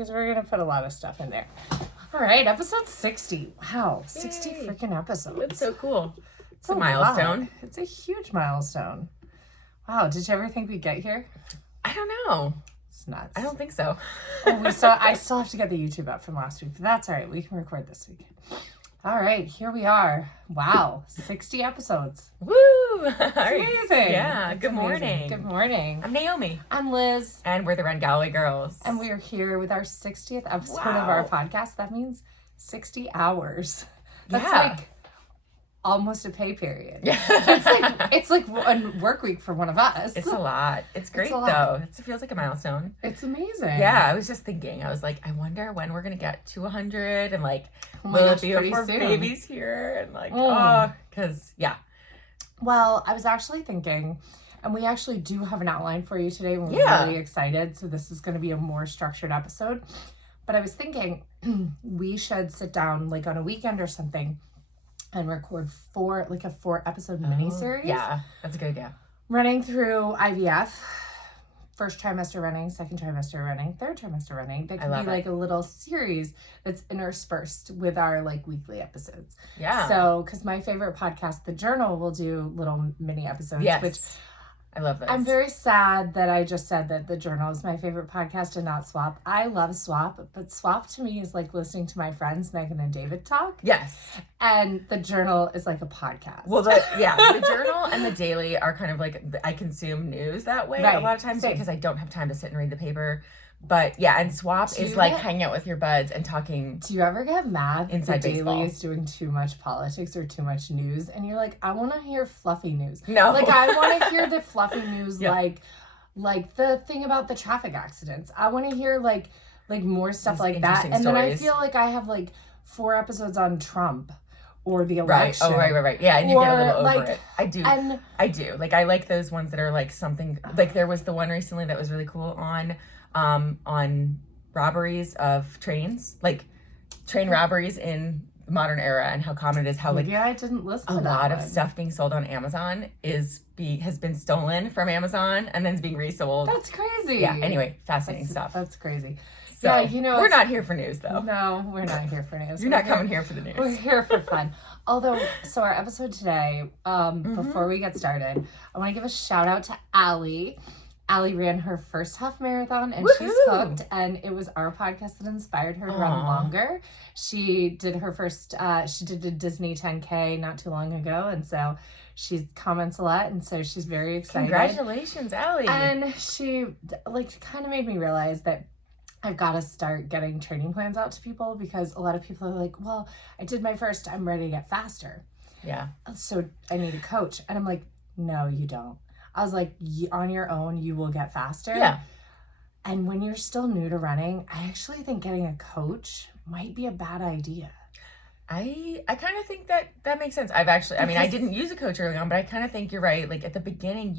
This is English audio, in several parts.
Because we're going to put a lot of stuff in there. All right, episode 60. Wow, 60 Yay. freaking episodes. That's so cool. It's a milestone. lot. It's a huge milestone. Wow, did you ever think we'd get here? I don't know. It's nuts. I don't think so. I still have to get the YouTube up from last week, but that's all right. We can record this week. All right, here we are. Wow, 60 episodes. Woo! It's amazing. Yeah, It's good morning. amazing. Good morning. I'm Naomi. I'm Liz. And we're the Ren Galloway Girls. And we are here with our 60th episode of our podcast. That means 60 hours. That's like almost a pay period. Yeah. It's like a work week for one of us. It's a lot. It's great, a lot. though. It feels like a milestone. It's amazing. Yeah, I was just thinking. I was like, I wonder when we're going to get to 100 and like, Oh my will gosh, it be pretty before soon. baby's here? And like, because, Well, I was actually thinking, and we actually do have an outline for you today. We're really excited. So this is going to be a more structured episode. But I was thinking we should sit down like on a weekend or something and record a 4-episode miniseries. Yeah, that's a good idea. Running through IVF. First trimester running, second trimester running, third trimester running. That could be like a little series that's interspersed with our like weekly episodes. Yeah. So, because my favorite podcast, The Journal, will do little mini episodes. Yes. Which I love this. I'm very sad that I just said that The Journal is my favorite podcast and not Swap. I love Swap, but Swap to me is like listening to my friends Megan and David talk. Yes. And The Journal is like a podcast. Well, the Journal and the Daily are kind of like, I consume news that way a lot of times because I don't have time to sit and read the paper. But yeah, and Swap is like hanging out with your buds and talking. Do you ever get mad inside the baseball? Daily is doing too much politics or too much news, and you're like, I want to hear fluffy news. No, like I want to hear the fluffy news, like the thing about the traffic accidents. I want to hear like more stuff like that, and then I feel like I have like 4 episodes on Trump or the election. Right. Yeah, and you get a little over like, it. I do. Like I like those ones that are like something. Like there was the one recently that was really cool on robberies of trains, like train robberies in the modern era, and how common it is. How maybe I didn't listen to that lot one. of stuff being sold on Amazon has been stolen from Amazon and then is being resold. That's crazy. Yeah. Anyway, fascinating stuff. That's crazy. So, yeah, we're not here for news, though. No, we're not here for news. You're not coming here for the news. We're here for fun. Although, so our episode today, before we get started, I want to give a shout out to Allie. Allie ran her first half marathon and she's hooked, and it was our podcast that inspired her to run longer. She did her first, she did a Disney 10K not too long ago, and so she comments a lot, and so she's very excited. Congratulations, Allie. And she kind of made me realize that I've got to start getting training plans out to people, because a lot of people are like, well, I did my first, I'm ready to get faster. Yeah. So I need a coach. And I'm like, no, you don't. I was like, on your own, you will get faster. Yeah. And when you're still new to running, I actually think getting a coach might be a bad idea. I kind of think that makes sense. I didn't use a coach early on, but I kind of think you're right. Like at the beginning,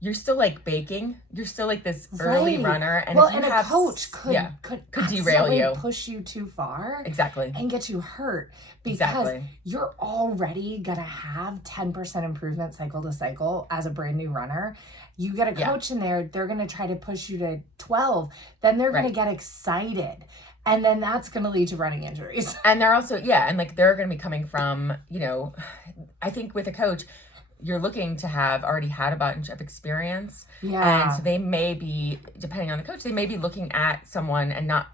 you're still like baking. You're still like this early runner. And a coach could derail you, push you too far. Exactly. And get you hurt, because you're already going to have 10% improvement cycle to cycle as a brand new runner. You get a coach in there, they're going to try to push you to 12. Then they're going to get excited. And then that's going to lead to running injuries. And they're also, and like they're going to be coming from, I think with a coach, you're looking to have already had a bunch of experience. Yeah. And so they may be, depending on the coach, they may be looking at someone and not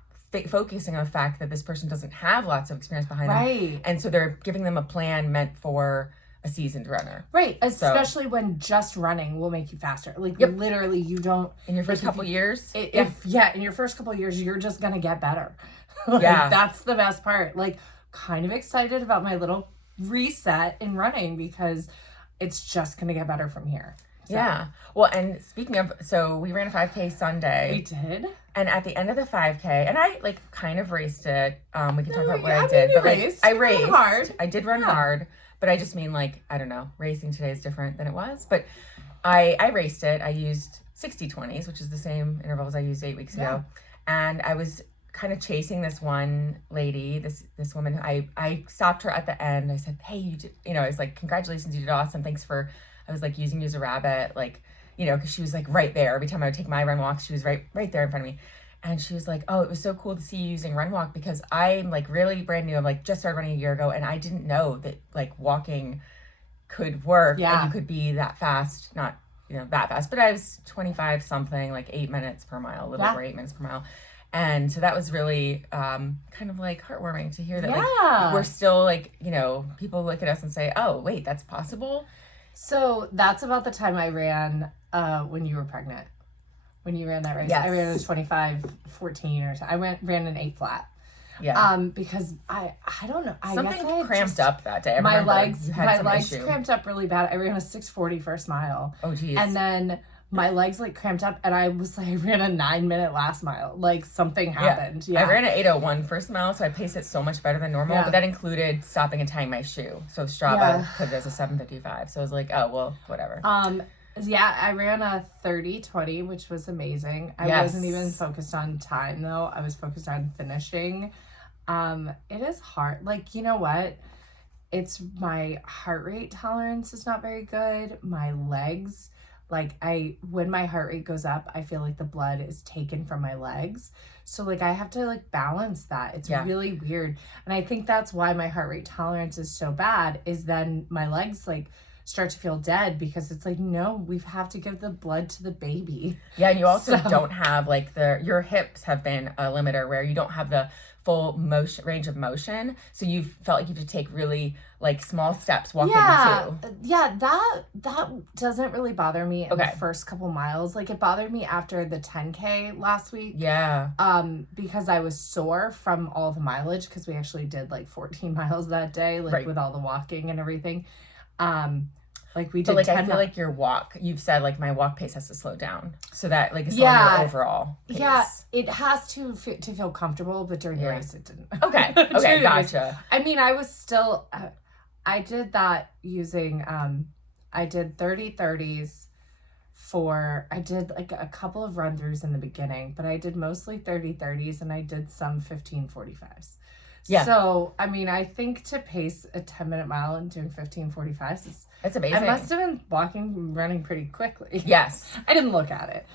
focusing on the fact that this person doesn't have lots of experience behind them. And so they're giving them a plan meant for a seasoned runner. Right. Especially when just running will make you faster. Like literally you don't. In your first couple years. In your first couple of years, you're just going to get better. That's the best part. Like kind of excited about my little reset in running, because it's just going to get better from here. So. Yeah. Well, and speaking of, so we ran a 5K Sunday. We did. And at the end of the 5K, and I like kind of raced it. We can talk about what I did. But like, I raced. Hard. I did run hard, but I just mean like, I don't know, racing today is different than it was. But I raced it. I used 60/20s, which is the same intervals I used 8 weeks ago. And I was kind of chasing this one lady, this woman. I stopped her at the end. I said, hey, I was like, congratulations, you did awesome. Thanks for, I was like using you as a rabbit, like, because she was like right there. Every time I would take my run walks, she was right there in front of me. And she was like, oh, it was so cool to see you using Run Walk because I'm like really brand new. I'm like just started running a year ago and I didn't know that like walking could work and you could be that fast, not, that fast, but I was 25 something, like 8 minutes per mile, a little over 8 minutes per mile. And so that was really kind of like heartwarming to hear that like we're still like, people look at us and say, oh, wait, that's possible. So that's about the time I ran when you were pregnant. When you ran that race. Yes. I ran a 25-14 or so. I ran an 8 flat. Yeah. Because I don't know. Something cramped up that day. My legs cramped up really bad. I ran a 6:40 first mile. Oh geez. And then my legs like cramped up and I was like, I ran a 9-minute last mile. Like something happened. Yeah. I ran an 8:01 first mile, so I paced it so much better than normal. But that included stopping and tying my shoe. So Strava put it as a 7:55. So I was like, oh well, whatever. Yeah, I ran a 30-20, which was amazing. I wasn't even focused on time though. I was focused on finishing. It is hard. Like, you know what? It's my heart rate tolerance is not very good. My legs, like when my heart rate goes up, I feel like the blood is taken from my legs. So like I have to like balance that. It's really weird. And I think that's why my heart rate tolerance is so bad is then my legs like start to feel dead because it's like, no, we have to give the blood to the baby. Yeah, and you also don't have like your hips have been a limiter where you don't have the full range of motion. So you've felt like you have to take really like small steps walking too. Yeah, that doesn't really bother me in the first couple miles. Like it bothered me after the 10K last week. Yeah. Because I was sore from all the mileage because we actually did like 14 miles that day, like with all the walking and everything. Like we did, but like I feel like you've said like my walk pace has to slow down so that like it's not your overall pace. Yeah, it has to feel comfortable, but during the race it didn't. Okay, gotcha. I mean, I was still, I did that using, I did 30-30s I did like a couple of run throughs in the beginning, but I did mostly 30-30s and I did some 15-45s. Yeah. So, I mean, I think to pace a 10-minute mile and doing 15-45s is... It's amazing. I must have been running pretty quickly. Yes. I didn't look at it.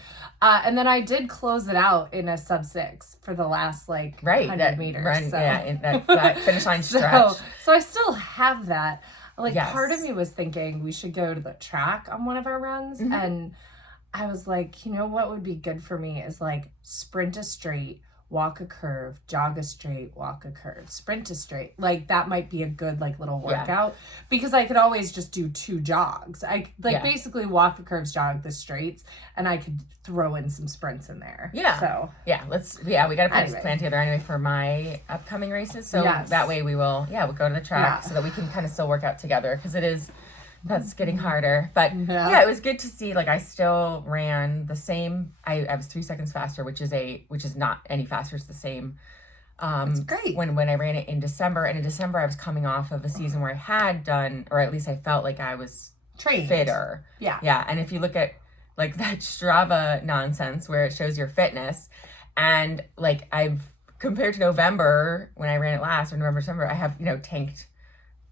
And then I did close it out in a sub-6 for the last, 100 meters. Run, in that finish line stretch. So I still have that. Part of me was thinking we should go to the track on one of our runs. Mm-hmm. And I was like, you know what would be good for me is, sprint a straight, walk a curve, jog a straight, walk a curve, sprint a straight. That might be a good little workout because I could always just do 2 jogs. I basically walk the curves, jog the straights, and I could throw in some sprints in there. Yeah. So we got to put this plan together anyway for my upcoming races. So that way we'll go to the track so that we can kind of still work out together because that's getting harder. But it was good to see, I still ran the same. I was 3 seconds faster, which is not any faster. It's the same. It's great. When I ran it in December. And in December, I was coming off of a season where I had done, or at least I felt like I was trained. Fitter. Yeah. Yeah. And if you look at that Strava nonsense where it shows your fitness and I've compared to November when I ran it last, or November, December, I have, tanked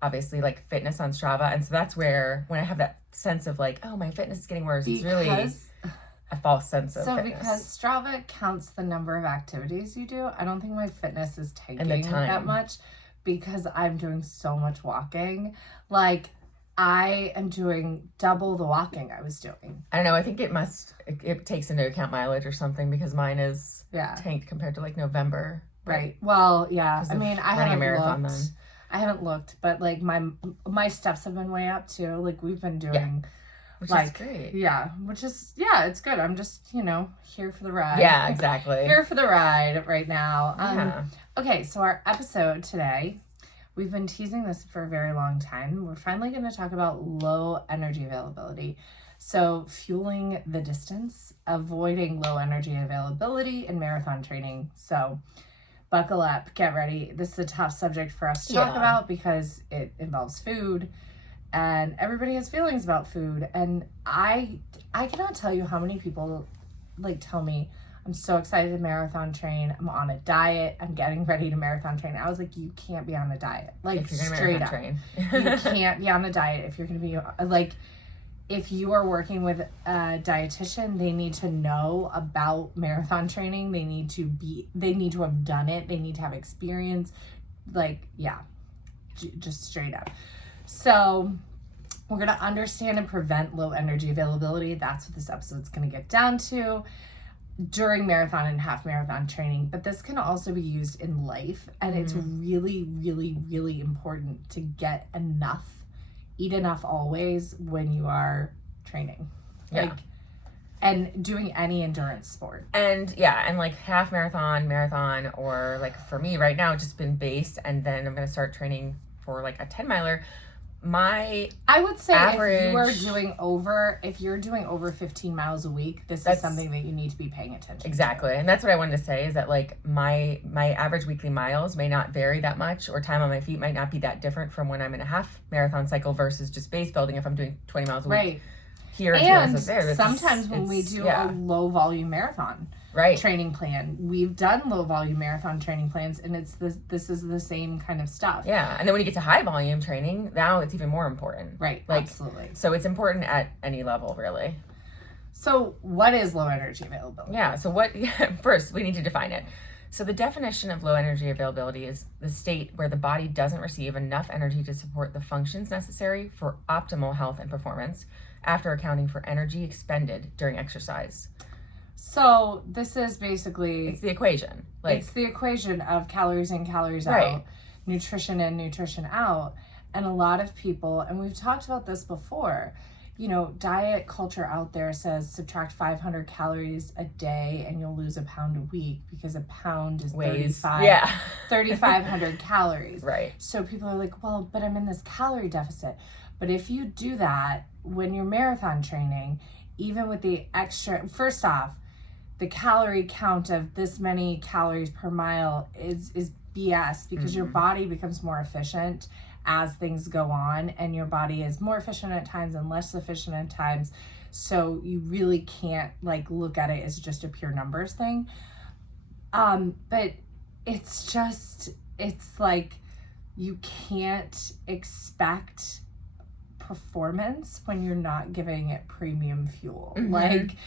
obviously fitness on Strava. And so that's where when I have that sense of oh, my fitness is getting worse, it's really a false sense of fitness. So because Strava counts the number of activities you do, I don't think my fitness is tanking that much because I'm doing so much walking. I am doing double the walking I was doing. I don't know. I think it takes into account mileage or something because mine is tanked compared to November. Right. Well, yeah. I mean, I haven't marathon looked. Then. I haven't looked, but my steps have been way up too. We've been doing, which is great. Yeah, it's good. I'm just here for the ride. Yeah, exactly. Here for the ride right now. Okay, so our episode today, we've been teasing this for a very long time. We're finally going to talk about low energy availability. So fueling the distance, avoiding low energy availability in marathon training. So buckle up, get ready. This is a tough subject for us to talk about because it involves food and everybody has feelings about food. And I cannot tell you how many people tell me, I'm so excited to marathon train. I'm on a diet. I'm getting ready to marathon train. I was like, you can't be on a diet. If you're straight up. Train. You can't be on a diet if you're going to be if you are working with a dietitian, they need to know about marathon training. They need to have done it. They need to have experience. Like, yeah, just straight up. So we're going to understand and prevent low energy availability. That's what this episode's going to get down to during marathon and half marathon training. But this can also be used in life. And it's really, really, really important to get enough, eat enough always when you are training. Like, and doing any endurance sport. And and like half marathon, or like for me right now, it's just been base, and then I'm going to start training for like a 10 miler. I would say if you're doing over 15 miles a week, this is something that you need to be paying attention to. Exactly. And that's what I wanted to say, is that like my average weekly miles may not vary that much, or time on my feet might not be that different from when I'm in a half marathon cycle versus just base building if I'm doing 20 miles a week. Right. Here and there. Sometimes when we do a low volume marathon training plan, we've done low volume marathon training plans, and this is the same kind of stuff. Yeah, and then when you get to high volume training, now it's even more important. Right, like, absolutely. So it's important at any level, really. So what is low energy availability? Yeah, so first we need to define it. So the definition of low energy availability is the state where the body doesn't receive enough energy to support the functions necessary for optimal health and performance, after accounting for energy expended during exercise. So this is basically... It's the equation. It's the equation of calories in, calories out, nutrition in, nutrition out. And a lot of people, and we've talked about this before, diet culture out there says subtract 500 calories a day and you'll lose a pound a week, because a pound is 3,500 calories. Right. So people are like, well, but I'm in this calorie deficit. But if you do that when you're marathon training, even with the extra, first off, the calorie count of this many calories per mile is BS, because your body becomes more efficient as things go on, and your body is more efficient at times and less efficient at times. So you really can't look at it as just a pure numbers thing. But it's like you can't expect performance when you're not giving it premium fuel. Like,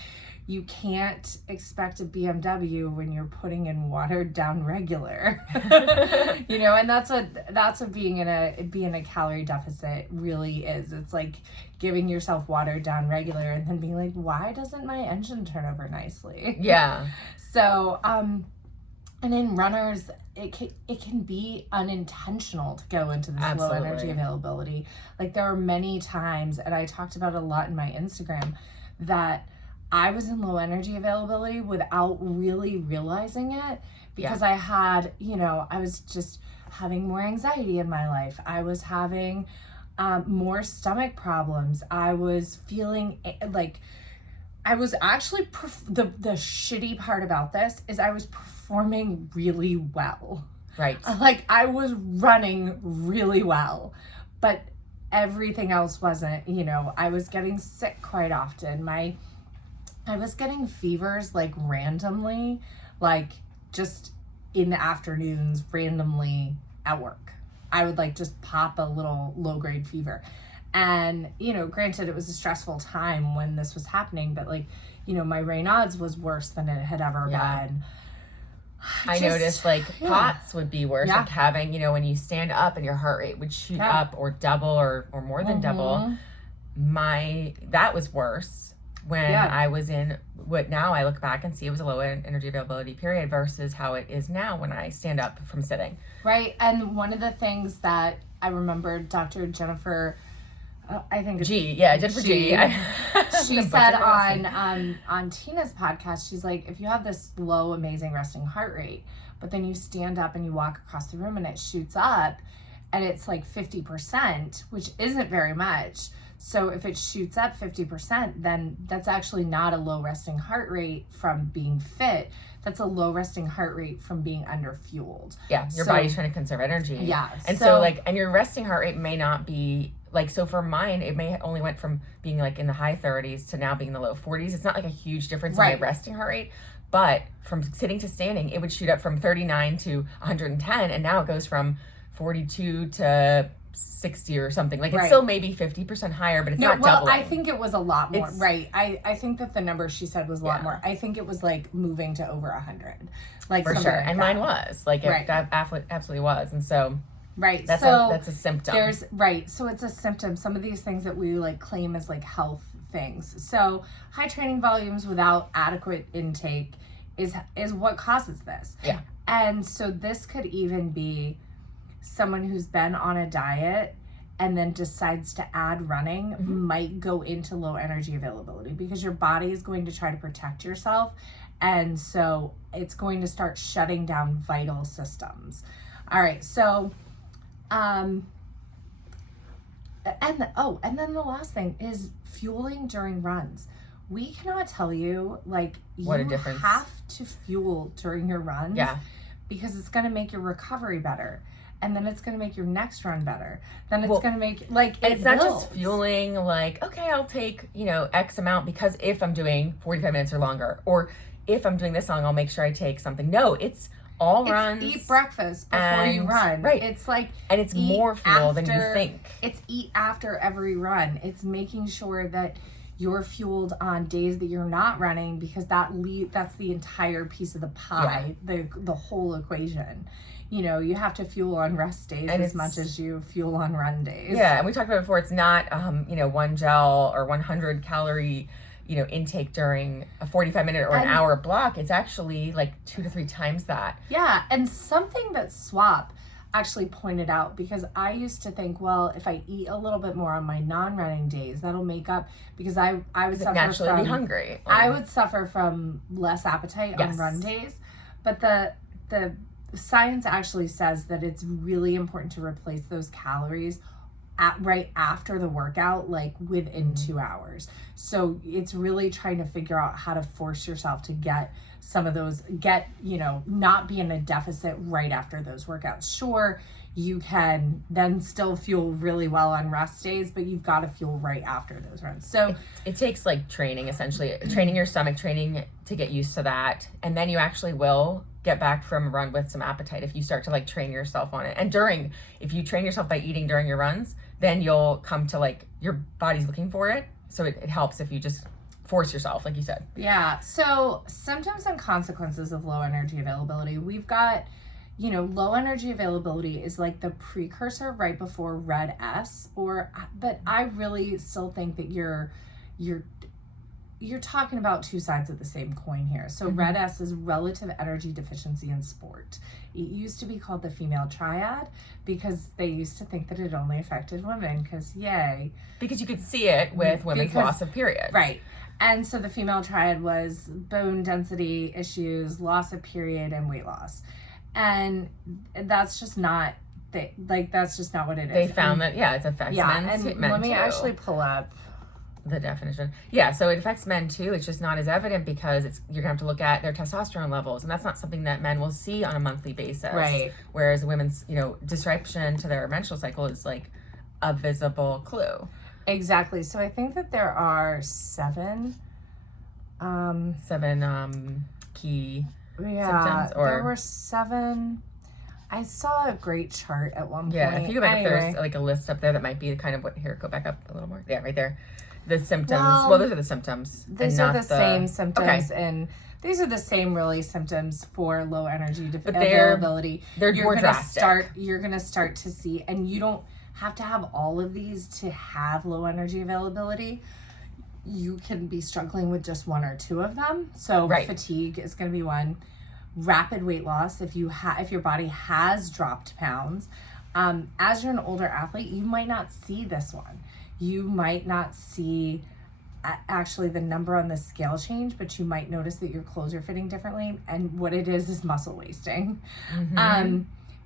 you can't expect a BMW when you're putting in watered down regular. And that's what being in a calorie deficit really is. It's like giving yourself watered down regular and then being like, why doesn't my engine turn over nicely? Yeah. So and in runners, it can be unintentional to go into this low energy availability. Like, there are many times, and I talked about it a lot in my Instagram, that I was in low energy availability without really realizing it, because I had, I was just having more anxiety in my life. I was having more stomach problems. I was feeling like I was actually, the shitty part about this is I was performing really well. Right. Like, I was running really well, but everything else wasn't. I was getting sick quite often. I was getting fevers randomly, just in the afternoons, randomly at work. I would just pop a little low grade fever. And, granted, it was a stressful time when this was happening, but my Raynaud's was worse than it had ever been. I noticed POTS would be worse. Like having, when you stand up and your heart rate would shoot up or double or more than double. That was worse when I was in what now I look back and see it was a low energy availability period versus how it is now when I stand up from sitting. Right. And one of the things that I remember Dr. Jennifer, I think Jennifer G. She said on Tina's podcast, she's like, if you have this low, amazing resting heart rate, but then you stand up and you walk across the room and it shoots up and it's 50%, which isn't very much. So if it shoots up 50%, then that's actually not a low resting heart rate from being fit. That's a low resting heart rate from being underfueled. Yeah, your body's trying to conserve energy. Yeah. And so and your resting heart rate may not be so for mine, it may only went from being in the high 30s to now being in the low 40s. It's not a huge difference in my resting heart rate, but from sitting to standing, it would shoot up from 39 to 110, and now it goes from 42 to 60 or something. Like, it's still maybe 50% higher, but it's not doubling. I think it was a lot more. I think that the number she said was a lot more. I think it was like moving to over 100. Like, for sure. And mine was. Like, that absolutely was. And so... Right. That's a symptom. So it's a symptom. Some of these things that we like claim as like health things. So high training volumes without adequate intake is what causes this. Yeah. And so this could even be someone who's been on a diet and then decides to add running might go into low energy availability because your body is going to try to protect yourself. And so it's going to start shutting down vital systems. All right. So and then the last thing is fueling during runs. We cannot tell you, like, what a you difference. Have to fuel during your runs. Yeah. Because it's going to make your recovery better. And then it's going to make your next run better. Then it's going to make, like, it's not just fueling, like, okay, I'll take, X amount because if I'm doing 45 minutes or longer, or if I'm doing this long, I'll make sure I take something. No, it's runs. Eat breakfast before you run. Right. It's like... And it's more fuel than you think. It's eat after every run. It's making sure that you're fueled on days that you're not running because that's the entire piece of the pie, the whole equation. You have to fuel on rest days as much as you fuel on run days. Yeah, and we talked about before, it's not, one gel or 100 calorie intake during a 45-minute or an hour block. It's actually like 2 to 3 times that. Yeah, and something that Swap actually pointed out, because I used to think, well, if I eat a little bit more on my non-running days, that'll make up, because I would suffer naturally be hungry. I would suffer from less appetite on run days, but the science actually says that it's really important to replace those calories right after the workout, like within 2 hours. So it's really trying to figure out how to force yourself to get some of those, not be in a deficit right after those workouts. Sure, you can then still fuel really well on rest days, but you've got to fuel right after those runs. So it takes like training, essentially, training your stomach, training to get used to that. And then you actually will get back from a run with some appetite if you start to like train yourself on it. And if you train yourself by eating during your runs, then you'll come to like your body's looking for it. So it helps if you just force yourself, like you said. Yeah. So symptoms and consequences of low energy availability. We've got, low energy availability is like the precursor right before red S, but I really still think that you're talking about two sides of the same coin here. So red S is relative energy deficiency in sport. It used to be called the female triad because they used to think that it only affected women because yay. Because you could see it with women's loss of periods. Right. And so the female triad was bone density issues, loss of period, and weight loss. And that's just not, that's just not what it is. They found that, it affects men too. Let me actually pull up the definition. Yeah, so it affects men too. It's just not as evident because you're gonna have to look at their testosterone levels, and that's not something that men will see on a monthly basis. Right. Whereas women's, disruption to their menstrual cycle is like a visible clue. Exactly. So I think that there are seven key symptoms. There were 7. I saw a great chart at one point. Yeah, if you go back up, there's like a list up there that might be kind of go back up a little more. Yeah, right there. The symptoms. Well, those are the symptoms. These are the same symptoms, and these are the same really symptoms for low energy availability. They're more drastic. You're gonna start to see, and you don't have to have all of these to have low energy availability. You can be struggling with just 1 or 2 of them. So fatigue is going to be one. Rapid weight loss, if your body has dropped pounds. As you're an older athlete, you might not see this one. You might not see actually the number on the scale change, but you might notice that your clothes are fitting differently. And what it is muscle wasting.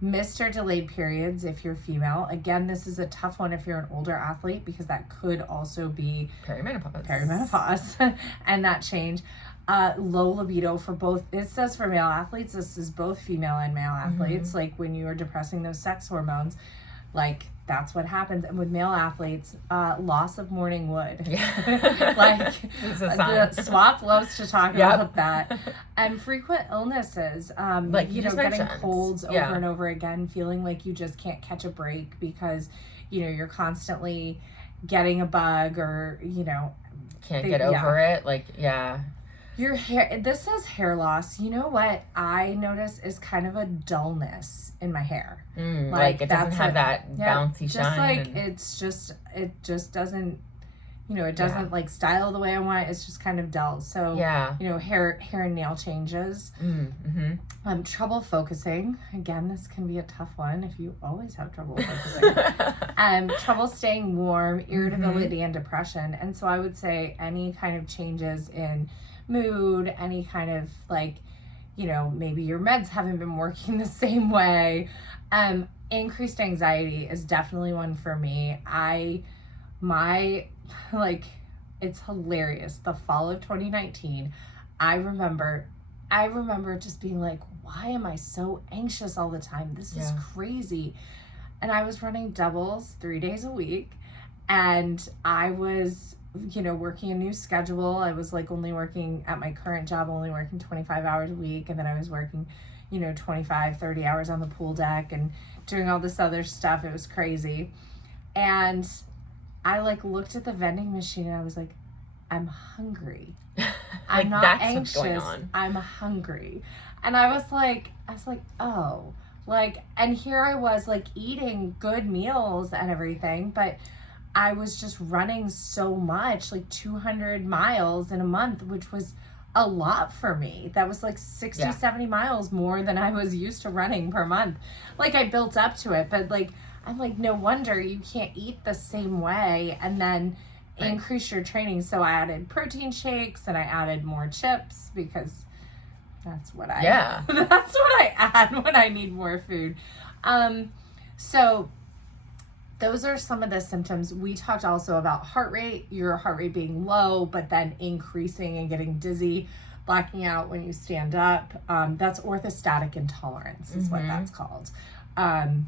Missed or delayed periods if you're female. Again, this is a tough one if you're an older athlete because that could also be perimenopause and that change. Low libido for both. It says for male athletes. This is both female and male athletes. Like when you are depressing those sex hormones, like that's what happens. And with male athletes, loss of morning wood. Yeah. Like It's a sign. Swap loves to talk about that. And frequent illnesses, like you know, getting mentioned. colds over and over again, feeling like you just can't catch a break because, you know, you're constantly getting a bug or, you know, can't get over it. Like, your hair, this says hair loss. You know what I notice is kind of a dullness in my hair. Like it doesn't have that bouncy just shine. Like it just doesn't, you know, it doesn't like style the way I want. It's just kind of dull. So you know, hair and nail changes. Trouble focusing. Again, this can be a tough one if you always have trouble focusing. Trouble staying warm, irritability, and depression. And so I would say any kind of changes in mood, any kind of like, you know, maybe your meds haven't been working the same way. Increased anxiety is definitely one for me. It's hilarious. The fall of 2019, I remember just being like, why am I so anxious all the time? This is crazy. And I was running doubles 3 days a week, and I was, you know, working a new schedule. I was like only working at my current job, only working 25 hours a week. And then I was working, you know, 25, 30 hours on the pool deck and doing all this other stuff. It was crazy. And I like looked at the vending machine and I was like, I'm hungry. I'm not anxious. What's going on. I'm hungry. And I was like, oh, like, and here I was like eating good meals and everything, but I was just running so much, like 200 miles in a month, which was a lot for me. That was like 60, 70 miles more than I was used to running per month. Like I built up to it, but like, I'm like, no wonder you can't eat the same way and then increase your training. So I added protein shakes and I added more chips because that's what I add when I need more food. So those are some of the symptoms. We talked also about heart rate, your heart rate being low, but then increasing and getting dizzy, blacking out when you stand up. That's orthostatic intolerance is what that's called. And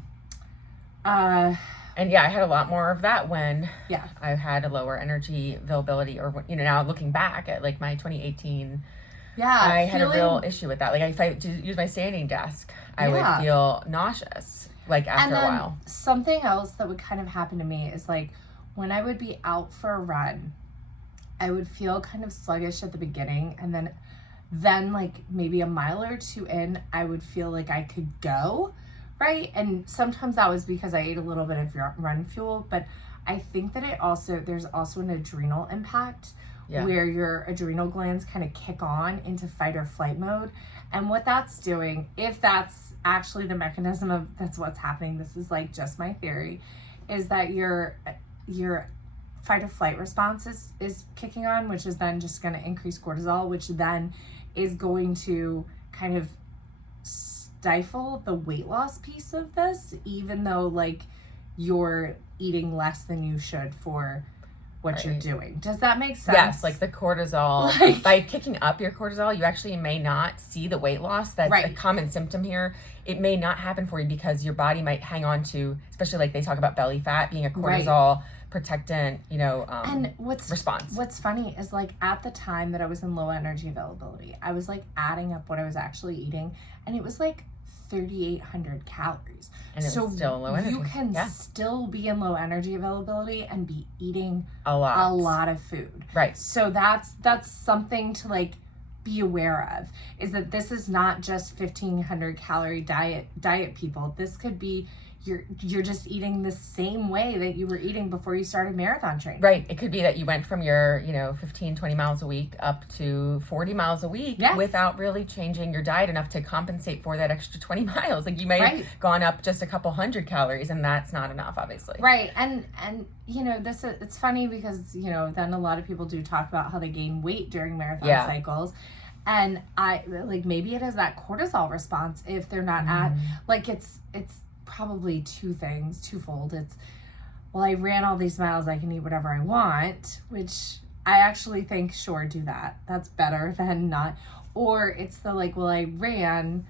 I had a lot more of that when I had a lower energy availability, or, you know, now looking back at like my 2018, I had a real issue with that. Like if I use my standing desk, I would feel nauseous like after a while. Something else that would kind of happen to me is like when I would be out for a run, I would feel kind of sluggish at the beginning, and then like maybe a mile or two in, I would feel like I could go. Right. And sometimes that was because I ate a little bit of run fuel, but I think that there's also an adrenal impact where your adrenal glands kind of kick on into fight or flight mode. And what that's doing, if that's actually the mechanism of that's what's happening, this is like just my theory, is that your fight or flight response is kicking on, which is then just going to increase cortisol, which then is going to kind of stifle the weight loss piece of this, even though like you're eating less than you should for what you're doing. Does that make sense? Yes, like the cortisol, by kicking up your cortisol, you actually may not see the weight loss. That's a common symptom here. It may not happen for you because your body might hang on to, especially like they talk about belly fat being a cortisol protectant, you know, and response. What's funny is like at the time that I was in low energy availability, I was like adding up what I was actually eating, and it was like 3,800 calories. And it's still low energy. You can still be in low energy availability and be eating a lot of food. Right. So that's something to like be aware of, is that this is not just 1,500 calorie diet people. This could be you're just eating the same way that you were eating before you started marathon training. Right. It could be that you went from your, 15, 20 miles a week up to 40 miles a week without really changing your diet enough to compensate for that extra 20 miles. Like you may have gone up just a couple hundred calories, and that's not enough, obviously. Right. And it's funny because, then a lot of people do talk about how they gain weight during marathon cycles. And I like, maybe it is that cortisol response if they're not at, like, it's probably twofold. It's, well, I ran all these miles, I can eat whatever I want, which I actually think, sure, do that. That's better than not. Or it's the like, well, I ran,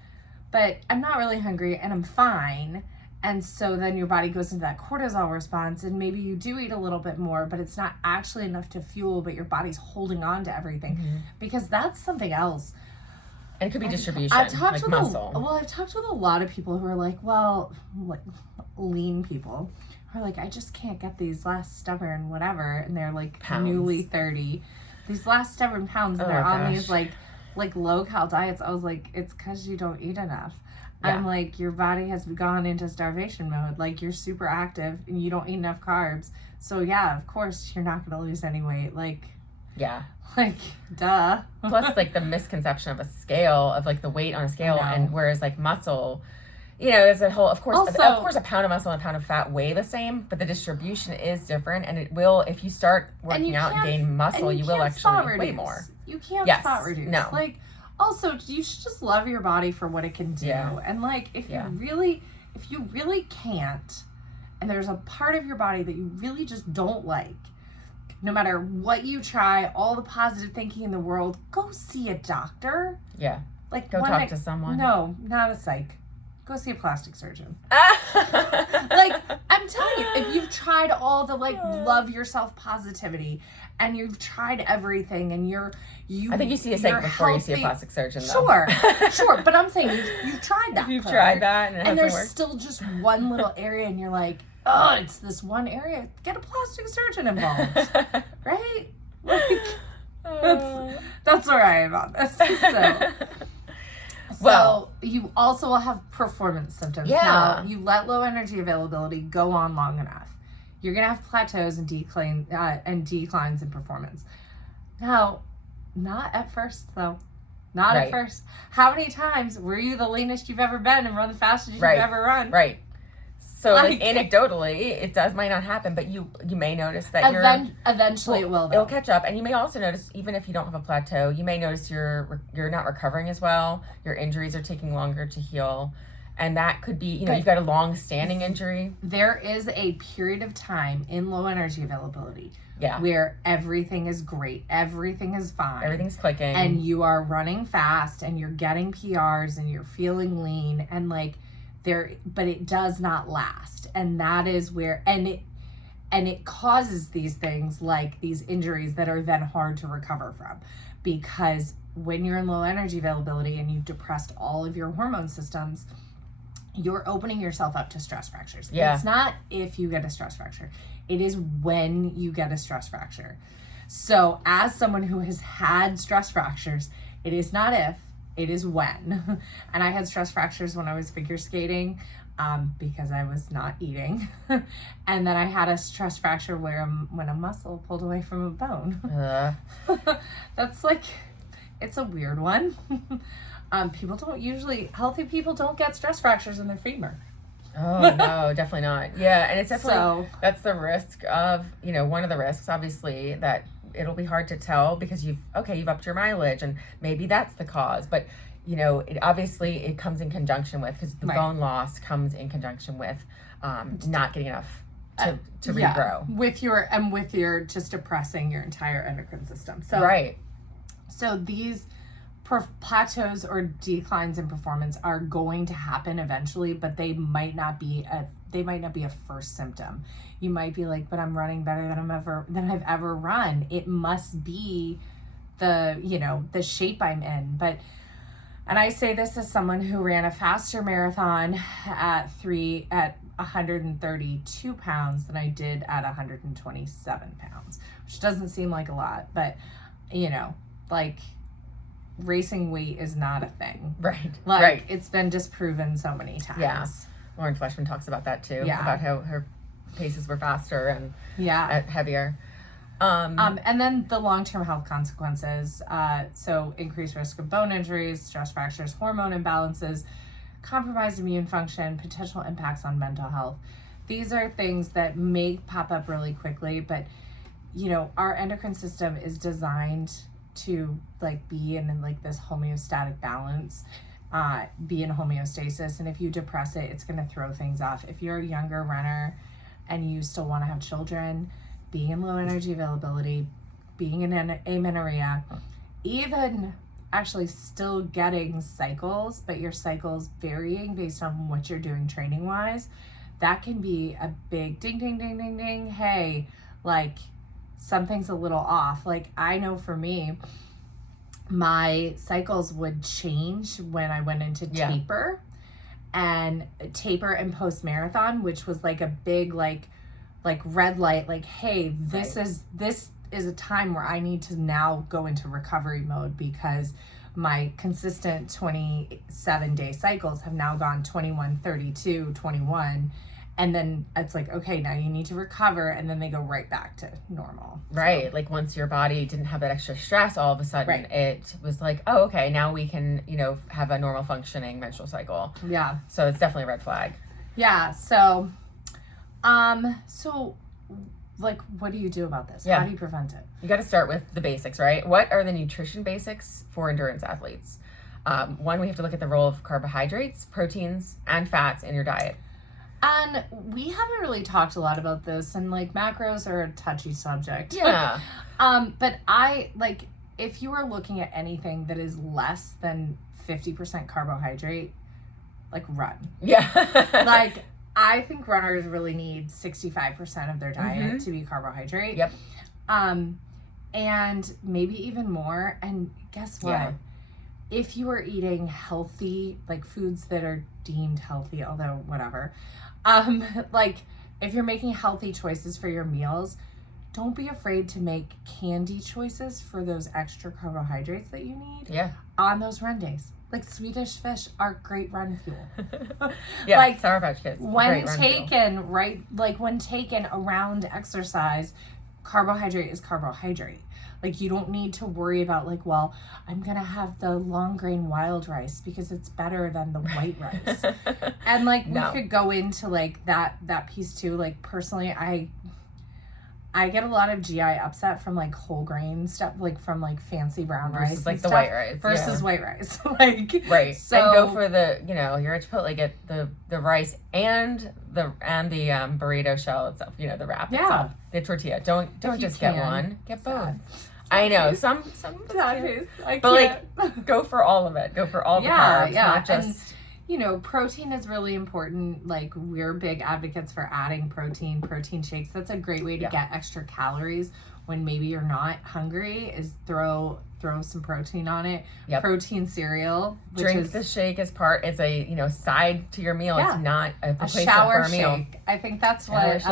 but I'm not really hungry and I'm fine. And so then your body goes into that cortisol response, and maybe you do eat a little bit more, but it's not actually enough to fuel, but your body's holding on to everything. Because that's something else. And it could be distribution, like muscle. I've talked with a lot of people who are like, well, like lean people who are like, I just can't get these last stubborn whatever. And they're like newly 30. These last stubborn pounds, and they're on these like low-cal diets. I was like, it's because you don't eat enough. Yeah. I'm like, your body has gone into starvation mode. Like, you're super active and you don't eat enough carbs. So, yeah, of course, you're not going to lose any weight. Like, yeah. Like, duh. Plus, like, the misconception of a scale, of, like, the weight on a scale. And whereas, like, muscle, you know, there's a whole, of course, a pound of muscle and a pound of fat weigh the same, but the distribution is different. And it will, if you start working out and gain muscle, you will actually weigh more. You can't spot reduce. No. Like, also, you should just love your body for what it can do. Yeah. And like, if you really can't, and there's a part of your body that you really just don't like, no matter what you try, all the positive thinking in the world, go see a doctor. Yeah. Like, go talk to someone. No, not a psych. Go see a plastic surgeon. Like, I'm telling you, if you've tried all the like love yourself positivity, and you've tried everything, and I think you see a psych before you see a plastic surgeon, though. Sure, but I'm saying you've tried that. You've tried that, and there's still just one little area, and you're like, oh, it's this one area. Get a plastic surgeon involved, right? Like, that's where I am on this. So you also will have performance symptoms. Yeah. Now, you let low energy availability go on long enough, you're going to have plateaus and declines in performance. Now, not at first, though. Not at first. How many times were you the leanest you've ever been and run the fastest you've ever run? Right. So like, anecdotally, it might not happen, but you may notice that eventually it will. It'll catch up, and you may also notice, even if you don't have a plateau, you may notice you're not recovering as well. Your injuries are taking longer to heal, and that could be, you've got a long-standing injury. There is a period of time in low energy availability where everything is great, everything is fine, everything's clicking, and you are running fast, and you're getting PRs, and you're feeling lean, and like. But it does not last, and that is where it causes these things like these injuries that are then hard to recover from, because when you're in low energy availability and you've depressed all of your hormone systems, you're opening yourself up to stress fractures. It's not if you get a stress fracture, it is when you get a stress fracture. So as someone who has had stress fractures, it is not if, it is when. And I had stress fractures when I was figure skating because I was not eating. And then I had a stress fracture when a muscle pulled away from a bone. That's like, it's a weird one. Healthy people don't get stress fractures in their femur. Oh, no, definitely not. Yeah, and it's definitely, that's the risk of, one of the risks, obviously, that it'll be hard to tell because you've upped your mileage, and maybe that's the cause. But, it comes in conjunction with, because the bone loss comes in conjunction with not getting enough to regrow. With your just depressing your entire endocrine system. So these plateaus or declines in performance are going to happen eventually, but they might not be a first symptom. You might be like, but I'm running better than I've ever run. It must be the shape I'm in. And I say this as someone who ran a faster marathon at 132 pounds than I did at 127 pounds, which doesn't seem like a lot, but racing weight is not a thing. Right. It's been disproven so many times. Yeah. Lauren Fleshman talks about that too. Yeah. About how her paces were faster and heavier. And then the long-term health consequences. So increased risk of bone injuries, stress fractures, hormone imbalances, compromised immune function, potential impacts on mental health. These are things that may pop up really quickly, but our endocrine system is designed to be in this homeostatic balance, be in homeostasis. And if you depress it, it's going to throw things off. If you're a younger runner and you still want to have children, being in low energy availability, being in amenorrhea, even actually still getting cycles, but your cycles varying based on what you're doing training wise, that can be a big ding, ding, ding, ding, ding. Hey, like something's a little off. Like I know for me, my cycles would change when I went into taper and post marathon, which was like a big, like red light, like, hey, this is a time where I need to now go into recovery mode because my consistent 27-day cycles have now gone 21, 32, 21. And then it's like, okay, now you need to recover. And then they go right back to normal. Right. So, like once your body didn't have that extra stress, all of a sudden it was like, oh, okay, now we can, have a normal functioning menstrual cycle. Yeah. So it's definitely a red flag. Yeah. So, like, what do you do about this? Yeah. How do you prevent it? You got to start with the basics, right? What are the nutrition basics for endurance athletes? One, we have to look at the role of carbohydrates, proteins, and fats in your diet. And we haven't really talked a lot about this, and like macros are a touchy subject. Yeah. But I like, if you are looking at anything that is less than 50% carbohydrate, like run. Yeah. Like, I think runners really need 65% of their diet to be carbohydrate. Yep. And maybe even more. And guess what? Yeah. If you are eating healthy, like foods that are deemed healthy, although whatever, like if you're making healthy choices for your meals, don't be afraid to make candy choices for those extra carbohydrates that you need on those run days. Like Swedish Fish are great run fuel. Like Sour Patch Kids. When taken, when taken around exercise, carbohydrate is carbohydrate. Like you don't need to worry about like, well, I'm going to have the long grain wild rice because it's better than the white rice. And like we could go into like that piece too. Like personally, I get a lot of GI upset from like whole grain stuff, like from like fancy brown rice versus like and the stuff, white rice versus white rice. Like right. So and go for the you're at Chipotle, get the rice and the burrito shell itself, the wrap itself, the tortilla. Don't just get one, get both. I know some but like go for all of it. Go for all the carbs, not just. And, protein is really important. Like we're big advocates for adding protein shakes. That's a great way to get extra calories when maybe you're not hungry, is throw some protein on it. Yep. Protein cereal. Drink the shake as part. It's a side to your meal. Yeah. It's not a replacement shower for a meal. Shake. I think that's what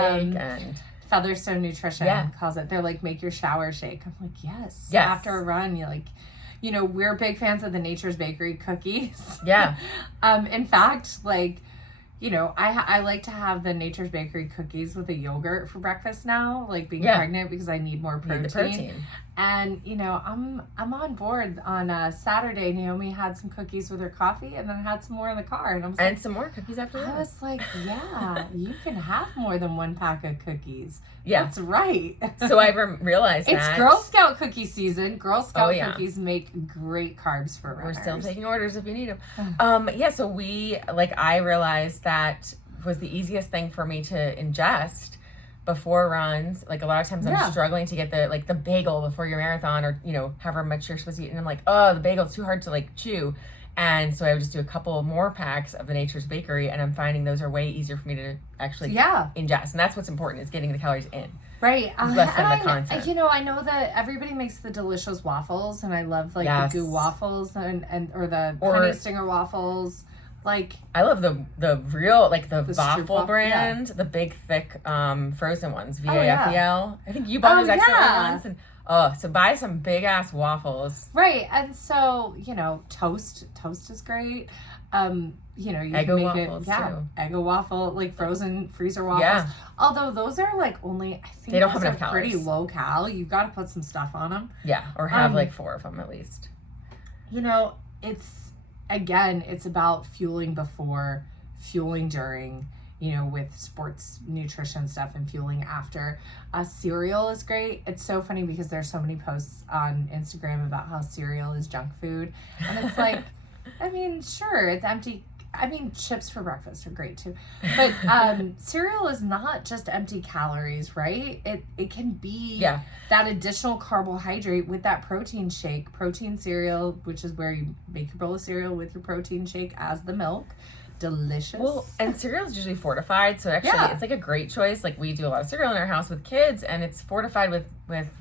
Featherstone Nutrition calls it. They're like, make your shower shake. I'm like, yes. After a run, you like. We're big fans of the Nature's Bakery cookies. Yeah. In fact, like, I like to have the Nature's Bakery cookies with a yogurt for breakfast now, like being pregnant, because I need more protein. Need the protein. And, I'm on board. On Saturday, Naomi had some cookies with her coffee and then had some more in the car. And I was like, some more cookies after that. I was like, yeah, you can have more than one pack of cookies. Yeah. That's right. So I realized it's Girl Scout cookie season. Girl Scout cookies make great carbs for runners. We're still taking orders if you need them. So I realized that was the easiest thing for me to ingest before runs. Like a lot of times I'm struggling to get the bagel before your marathon, or however much you're supposed to eat, and I'm like, oh, the bagel's too hard to like chew. And so I would just do a couple more packs of the Nature's Bakery, and I'm finding those are way easier for me to actually ingest. And that's what's important, is getting the calories in. Right. Less than the content. I know that everybody makes the delicious waffles, and I love the goo waffles or the honey stinger waffles. Like, I love the real, like the Waffle brand, the big thick frozen ones, VAFEL. I think you bought those excellent ones. And so buy some big ass waffles. Right. And so, toast is great. You Eggo can make waffles it, too. Eggo waffle, like frozen freezer waffles. Yeah. Although those are like only, I think they don't have enough calories. Pretty low cal. You've got to put some stuff on them. Yeah. Or have like 4 of them at least. It's about fueling before, fueling during, with sports nutrition stuff, and fueling after. Cereal is great. It's so funny because there's so many posts on Instagram about how cereal is junk food. And it's like, I mean, sure, it's empty I mean, chips for breakfast are great too. But cereal is not just empty calories, right? It can be that additional carbohydrate with that protein shake. Protein cereal, which is where you make your bowl of cereal with your protein shake as the milk. Delicious. Well, and cereal is usually fortified, so actually it's like a great choice. Like we do a lot of cereal in our house with kids, and it's fortified with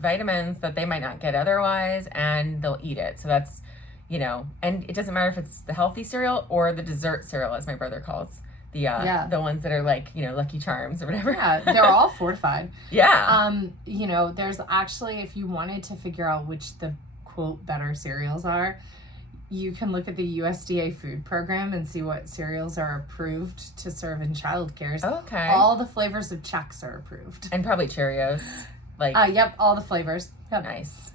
vitamins that they might not get otherwise, and they'll eat it. So that's, you know, and it doesn't matter if it's the healthy cereal or the dessert cereal, as my brother calls the ones that are like, you know, Lucky Charms or whatever. Yeah, they're all fortified. Yeah. You know, there's actually, if you wanted to figure out which the quote better cereals are, you can look at the USDA food program and see what cereals are approved to serve in childcare. Okay. All the flavors of Chex are approved. And probably Cheerios. Like yep, all the flavors. Yep. Nice.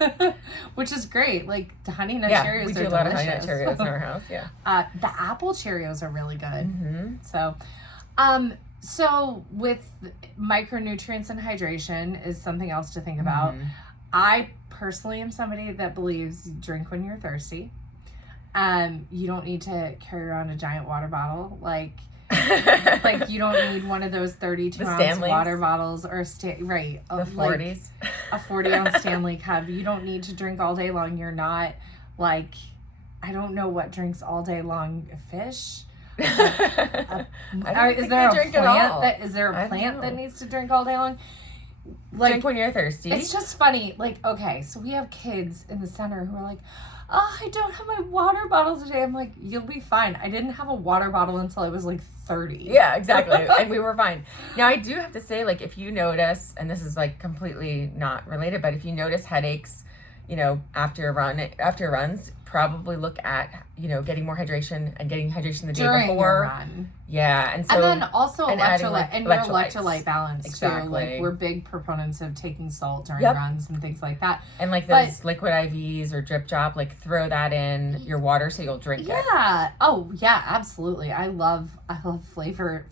Which is great. Like the Honey Nut Cheerios are delicious. We do a lot of Honey Nut Cheerios in our house, the apple Cheerios are really good. Mm-hmm. So with micronutrients and hydration is something else to think about. Mm-hmm. I personally am somebody that believes drink when you're thirsty. You don't need to carry around a giant water bottle. Like you don't need one of those 32-ounce water bottles or the 40s. Like a 40-ounce Stanley Cup. You don't need to drink all day long. You're not like, I don't know what drinks all day long. Fish? Is there a plant that needs to drink all day long? Like, drink when you're thirsty. It's just funny. Like, okay, so we have kids in the center who are like, oh, I don't have my water bottle today. I'm like, you'll be fine. I didn't have a water bottle until I was like 30. Yeah, exactly. And we were fine. Now, I do have to say, like, if you notice, and this is like completely not related, but if you notice headaches, you know, after runs, probably look at, you know, getting more hydration and getting hydration the day during before. Your run. Yeah, and then also electrolyte and your electrolyte balance exactly. too. Like we're big proponents of taking salt during runs and things like that. And like those liquid IVs or drip drop, like throw that in your water so you'll drink it. Yeah. Oh yeah, absolutely. I love flavored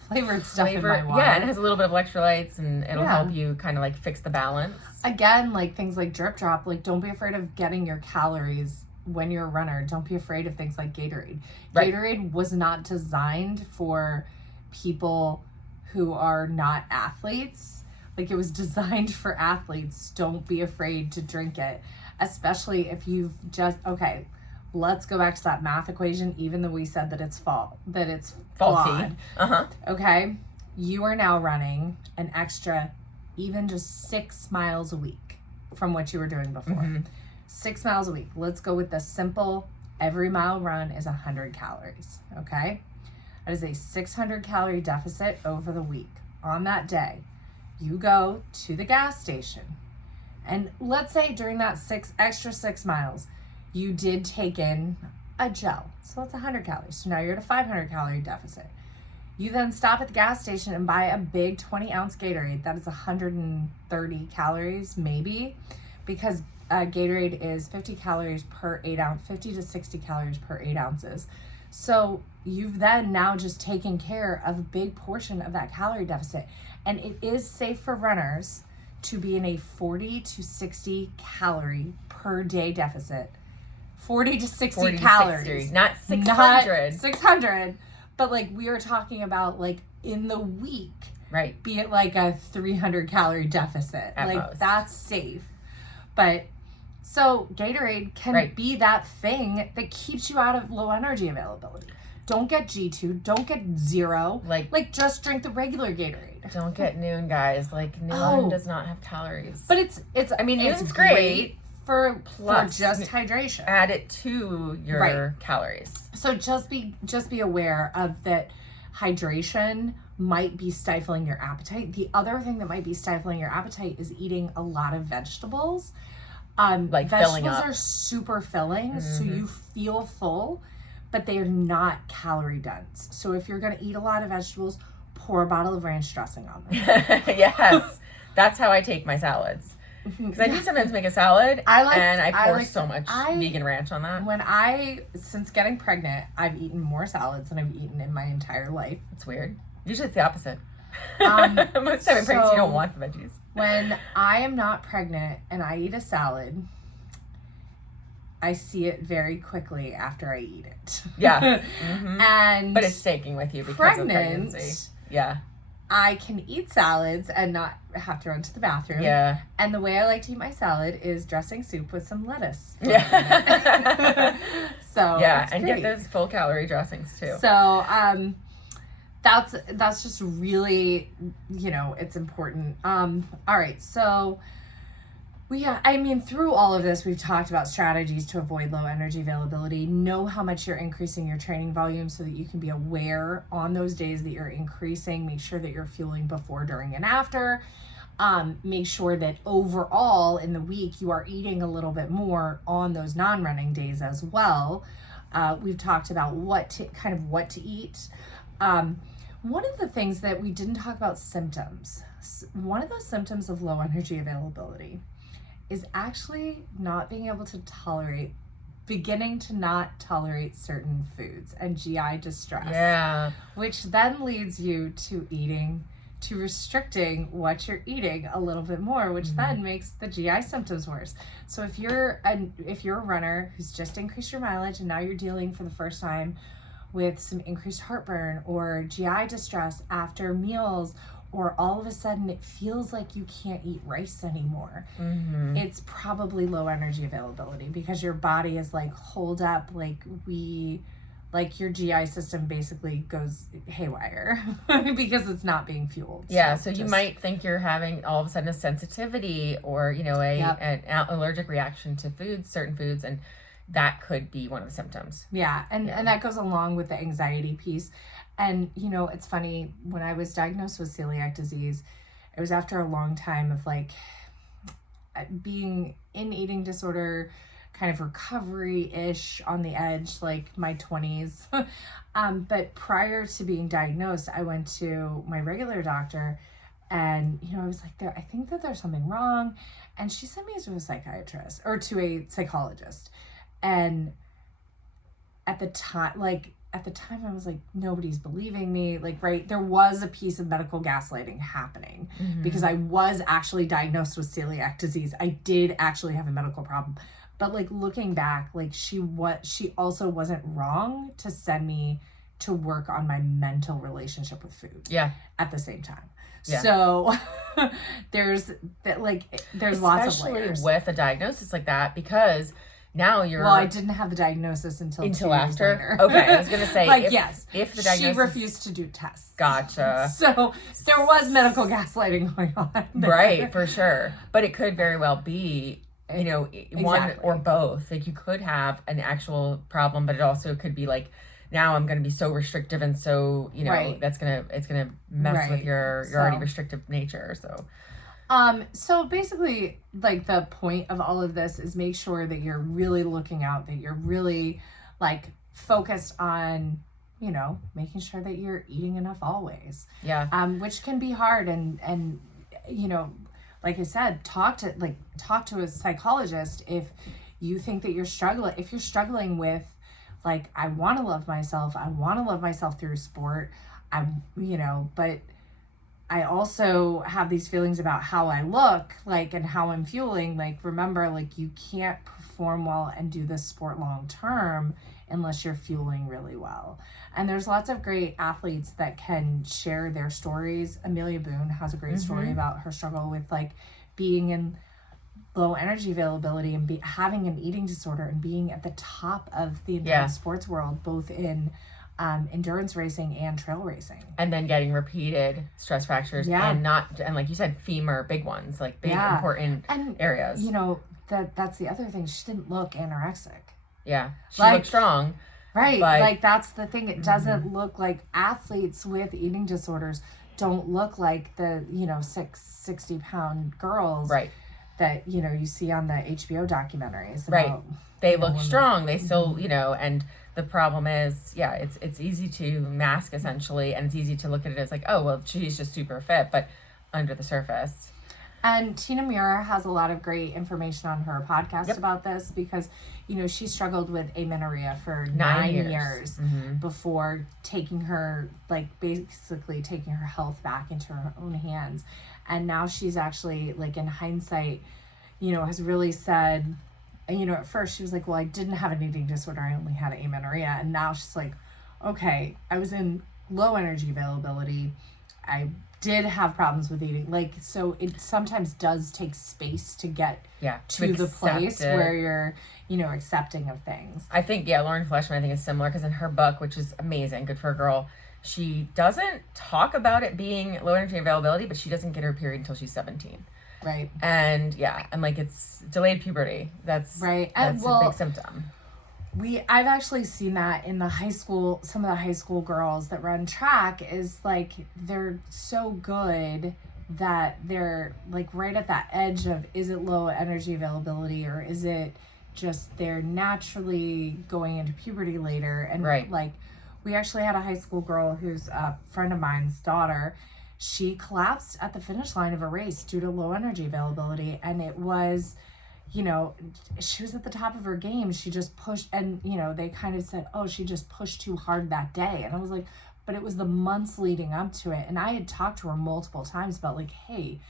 stuff in my water. Yeah, and it has a little bit of electrolytes and it'll help you kind of like fix the balance. Again, like things like drip drop, like don't be afraid of getting your calories when you're a runner. Don't be afraid of things like Gatorade. Right. Gatorade was not designed for people who are not athletes. Like it was designed for athletes. Don't be afraid to drink it, especially if you've just, okay, let's go back to that math equation, even though we said that it's faulty. Flawed. Okay, you are now running an extra, even just 6 miles a week from what you were doing before. Mm-hmm. 6 miles a week. Let's go with the simple, every mile run is 100 calories, okay? That is a 600 calorie deficit over the week. On that day, you go to the gas station, and let's say during that 6 miles, you did take in a gel. So that's 100 calories. So now you're at a 500 calorie deficit. You then stop at the gas station and buy a big 20-ounce Gatorade. That is 130 calories, maybe, because Gatorade is 50 calories per 8 ounce, 50 to 60 calories per 8 ounces. So you've then now just taken care of a big portion of that calorie deficit. And it is safe for runners to be in a 40 to 60 calorie per day deficit. 40 to 60 calories. Not 600. Not 600. But like we are talking about like in the week. Right. Be it like a 300 calorie deficit. At like most. That's safe. But so Gatorade can be that thing that keeps you out of low energy availability. Don't get G2. Don't get zero. Like just drink the regular Gatorade. Don't get Noon, guys. Like Noon does not have calories. But it's I mean it's great for just hydration. Add it to your calories. So just be aware of that. Hydration might be stifling your appetite. The other thing that might be stifling your appetite is eating a lot of vegetables. Like vegetables are super filling, so you feel full, but they are not calorie dense. So if you're going to eat a lot of vegetables, pour a bottle of ranch dressing on them. Yes, that's how I take my salads. Because I do sometimes make a salad, and I pour so much vegan ranch on that. Since getting pregnant, I've eaten more salads than I've eaten in my entire life. It's weird. Usually it's the opposite. Most of the time in pregnancy, you don't want the veggies. When I am not pregnant and I eat a salad, I see it very quickly after I eat it. Yeah. But it's sticking with you because of pregnancy. Yeah. I can eat salads and not have to run to the bathroom. Yeah. And the way I like to eat my salad is dressing soup with some lettuce. Yeah. So yeah, and get those full calorie dressings too. So that's just really, it's important. All right, so through all of this, we've talked about strategies to avoid low energy availability. Know how much you're increasing your training volume so that you can be aware on those days that you're increasing. Make sure that you're fueling before, during, and after. Make sure that overall in the week you are eating a little bit more on those non-running days as well. We've talked about what to eat. One of the things that we didn't talk about, symptoms. One of those symptoms of low energy availability is actually beginning to not tolerate certain foods and GI distress. Yeah. Which then leads you to restricting what you're eating a little bit more, which then makes the GI symptoms worse. So if you're a runner who's just increased your mileage and now you're dealing for the first time with some increased heartburn or GI distress after meals, or all of a sudden it feels like you can't eat rice anymore, it's probably low energy availability, because your body is like, hold up, like your GI system basically goes haywire because it's not being fueled. Yeah, so you might think you're having all of a sudden a sensitivity or, an allergic reaction to certain foods, and that could be one of the symptoms. Yeah, and that goes along with the anxiety piece. And, it's funny, when I was diagnosed with celiac disease, it was after a long time of being in eating disorder, kind of recovery-ish, on the edge, like my 20s. But prior to being diagnosed, I went to my regular doctor, and, I was like, I think that there's something wrong. And she sent me to a psychiatrist, or to a psychologist. And at the time I was like, nobody's believing me. There was a piece of medical gaslighting happening because I was actually diagnosed with celiac disease. I did actually have a medical problem. But looking back, she also wasn't wrong to send me to work on my mental relationship with food. Yeah. At the same time. Yeah. So there's lots of layers. Especially with a diagnosis like that, because now you're... Well, I didn't have the diagnosis until 2 years later. Okay, I was going to say, if the diagnosis... She refused to do tests. Gotcha. So there was medical gaslighting going on there. Right, for sure. But it could very well be, one or both. You could have an actual problem, but it also could be now I'm going to be so restrictive, and so, it's going to mess with your already restrictive nature, so... So basically, the point of all of this is make sure that you're really looking out, that you're really focused on, making sure that you're eating enough always. Yeah. Which can be hard, and like I said, talk to a psychologist if you think that you're struggling with I want to love myself through sport. But I also have these feelings about how I look, and how I'm fueling. Remember, you can't perform well and do this sport long term unless you're fueling really well. And there's lots of great athletes that can share their stories. Amelia Boone has a great story about her struggle with being in low energy availability and having an eating disorder and being at the top of the endurance sports world, both in endurance racing and trail racing, and then getting repeated stress fractures, and like you said, femur, big ones, big important areas. That's the other thing. She didn't look anorexic. Yeah, she looked strong, right? But, that's the thing. It doesn't look like athletes with eating disorders don't look like the 60-pound girls, right? That you see on the HBO documentaries. Right. They look strong. They still and the problem is, it's easy to mask, essentially, and it's easy to look at it as oh, well, she's just super fit, but under the surface. And Tina Muir has a lot of great information on her podcast about this, because, she struggled with amenorrhea for 9 years before taking her, basically taking her health back into her own hands. And now she's actually, in hindsight, has really said, you know, at first she was like, well, I didn't have an eating disorder. I only had amenorrhea. And now she's like, okay, I was in low energy availability. I did have problems with eating. Like, so it sometimes does take space to get to the place where you're, you know, accepting of things. I think, Lauren Fleshman, I think is similar because in her book, which is amazing, good for a girl, she doesn't talk about it being low energy availability, but she doesn't get her period until she's 17. Right. And and like it's delayed puberty. That's right. That's a big symptom. I've actually seen that in the high school, some of the high school girls that run track is like, they're so good that they're like right at that edge of, is it low energy availability or is it just they're naturally going into puberty later? And like, we actually had a high school girl who's a friend of mine's daughter. She collapsed at the finish line of a race due to low energy availability. And it was, you know, she was at the top of her game. She just pushed, and, you know, they kind of said, oh, she just pushed too hard that day. And I was like, but it was the months leading up to it. And I had talked to her multiple times about like, hey,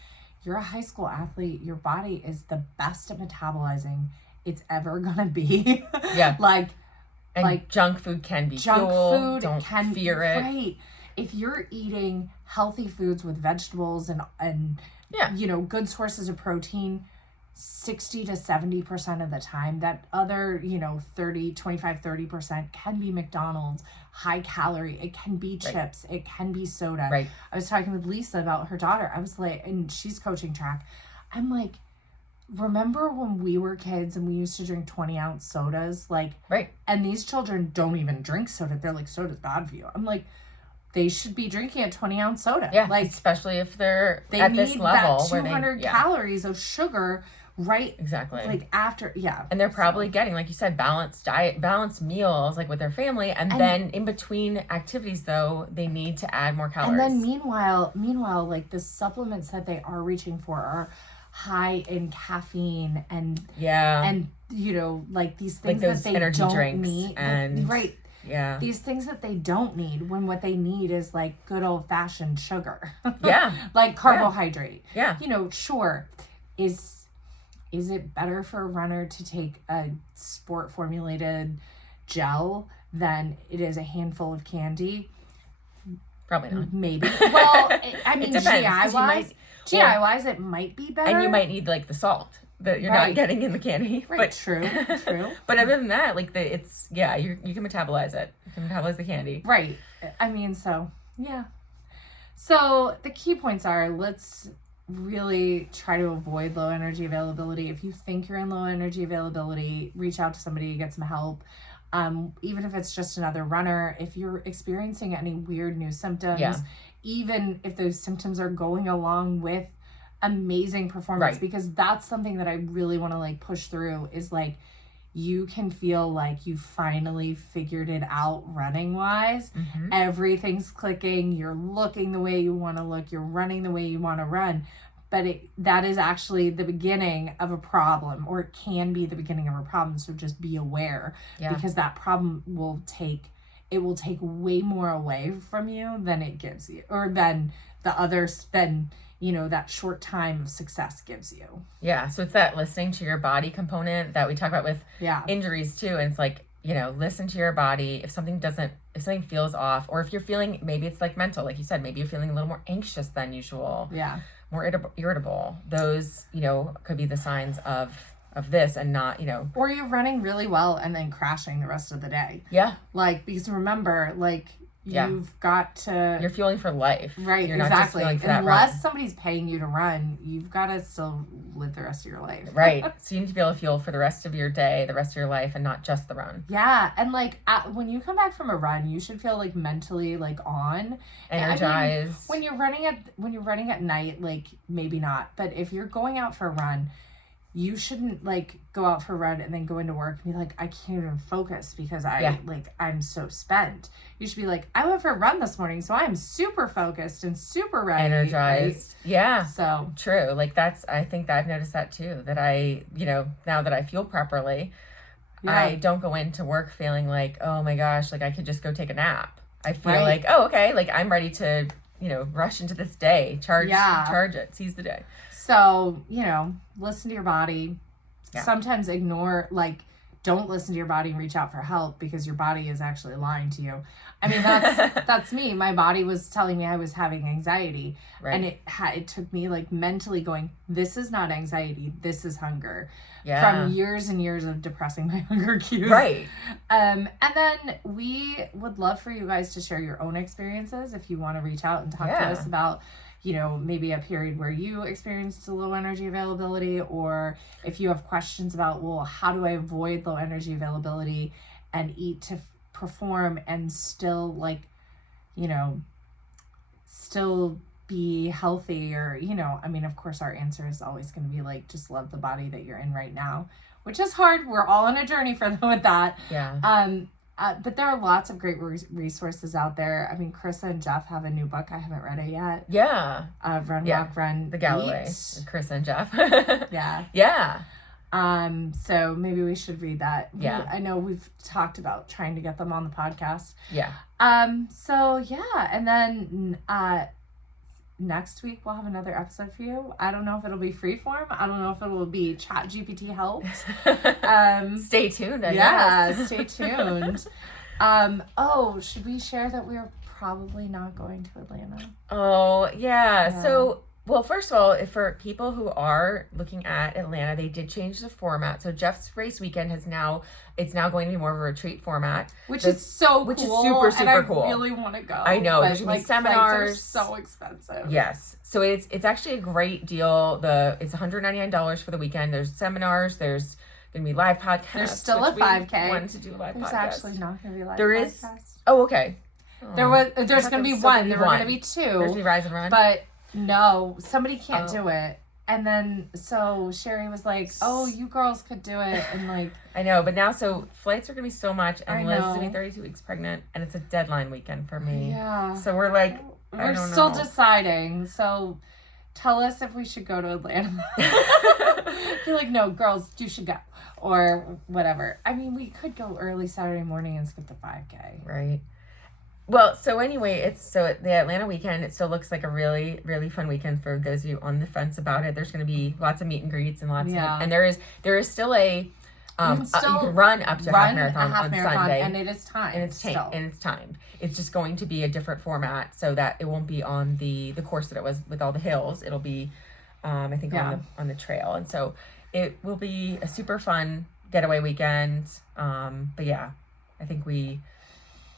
you're a high school athlete. Your body is the best at metabolizing it's ever gonna be. Like junk food can be junk fuel. Food Don't can fear it. Right. If you're eating healthy foods with vegetables and you know, good sources of protein, 60 to 70% of the time, that other, you know, 30% can be McDonald's, high calorie. It can be chips. It can be soda. Right. I was talking with Lisa about her daughter. I was like, and she's coaching track. I'm like, remember when we were kids and we used to drink 20-ounce sodas? Like, and these children don't even drink soda. They're like, soda's bad for you. I'm like, they should be drinking a 20-ounce soda. Yeah, like, especially if they're at this level. They need that 200 calories of sugar. Right. Exactly. Like after, And they're probably getting, like you said, balanced diet, balanced meals, like with their family. And then in between activities, though, they need to add more calories. And then meanwhile, like the supplements that they are reaching for are high in caffeine and you know, like these things like that they energy don't drinks need. And these things that they don't need when what they need is like good old fashioned sugar. Like carbohydrate. You know, sure. Is it better for a runner to take a sport formulated gel than it is a handful of candy? Probably not. Maybe. Well, I mean, GI-wise, it might be better. And you might need like the salt that you're not getting in the candy. Right, but true. But other than that, like it's you can metabolize it. You can metabolize the candy. Right. I mean, so the key points are, let's really try to avoid low energy availability. If you think you're in low energy availability, reach out to somebody, get some help. Even if it's just another runner, if you're experiencing any weird new symptoms, even if those symptoms are going along with amazing performance, because that's something that I really want to like push through is like, you can feel like you finally figured it out running wise. Everything's clicking. You're looking the way you want to look. You're running the way you want to run. But that is actually the beginning of a problem, or it can be the beginning of a problem. So just be aware because that problem will take way more away from you than it gives you, or than the others, you know, that short time of success gives you. So it's that listening to your body component that we talk about with injuries too. And it's like, you know, listen to your body. If something feels off, or if you're feeling, maybe it's like mental, like you said, maybe you're feeling a little more anxious than usual. More irritable. Those, you know, could be the signs of this, and not, you know. Or you're running really well and then crashing the rest of the day. Like, because remember, like, you've got to... You're fueling for life. Right, you're exactly. Not just fueling for that Unless run. somebody's paying you to run, you've got to still live the rest of your life. Right. So you need to be able to fuel for the rest of your day, the rest of your life, and not just the run. Yeah. And like, when you come back from a run, you should feel like mentally like on. Energized. I mean, when you're running at night, like maybe not. But if you're going out for a run, you shouldn't like go out for a run and then go into work and be like, I can't even focus because I'm so spent. You should be like, I went for a run this morning, so I'm super focused and super ready. Energized. Right? Yeah. So true. Like I think that I've noticed that too, that I, you know, now that I fuel properly, I don't go into work feeling like, oh my gosh, like I could just go take a nap. I feel like, oh, okay, like I'm ready to, you know, rush into this day, charge it, seize the day. So, you know, listen to your body, sometimes ignore, like, don't listen to your body and reach out for help because your body is actually lying to you. I mean, that's me. My body was telling me I was having anxiety. Right. And it took me, like, mentally going, this is not anxiety. This is hunger. Yeah. From years and years of depressing my hunger cues. Right. And then we would love for you guys to share your own experiences if you want to reach out and talk to us about, you know, maybe a period where you experienced a low energy availability, or if you have questions about, well, how do I avoid low energy availability and eat to perform and still, like, you know, still be healthy, or, you know, I mean, of course our answer is always going to be like, just love the body that you're in right now, which is hard. We're all on a journey with that. Yeah. But there are lots of great resources out there. I mean, Carissa and Jeff have a new book. I haven't read it yet. Yeah. Run, Walk, Run, The Galloway. Carissa and Jeff. Yeah. Yeah. So maybe we should read that. Yeah. I know we've talked about trying to get them on the podcast. Yeah. So yeah. And then, next week we'll have another episode for you. I don't know if it'll be freeform. I don't know if it'll be ChatGPT helped. Stay tuned. Stay tuned. Should we share that we're probably not going to Atlanta? Oh, yeah. So, well, first of all, for people who are looking at Atlanta, they did change the format. So Jeff's race weekend it's now going to be more of a retreat format. Which is so cool. Which is super, super cool. I really want to go. I know. There's going to be seminars. Are so expensive. Yes. So it's actually a great deal. It's $199 for the weekend. There's seminars. There's going to be live podcasts. There's still a 5K. Wanted to do a live podcast. There's actually not going to be live There podcast. Is? Oh, okay. There's going to be one. There were going to be two. There's going to be Rise and Run. But no, somebody can't do it. And then, so Sherry was like, oh, you girls could do it. And like, I know, but now, so flights are going to be so much. And Liz's going to be 32 weeks pregnant. And it's a deadline weekend for me. Yeah. So we're like, we're still deciding. So tell us if we should go to Atlanta. You're like, no, girls, you should go. Or whatever. I mean, we could go early Saturday morning and skip the 5K. Right. Well, so anyway, the Atlanta weekend, it still looks like a really, really fun weekend for those of you on the fence about it. There's going to be lots of meet and greets and and there is still a, you can run up to half marathon on Sunday. And it is timed. And it's timed. It's just going to be a different format so that it won't be on the course that it was with all the hills. It'll be, I think on the trail. And so it will be a super fun getaway weekend. But yeah, I think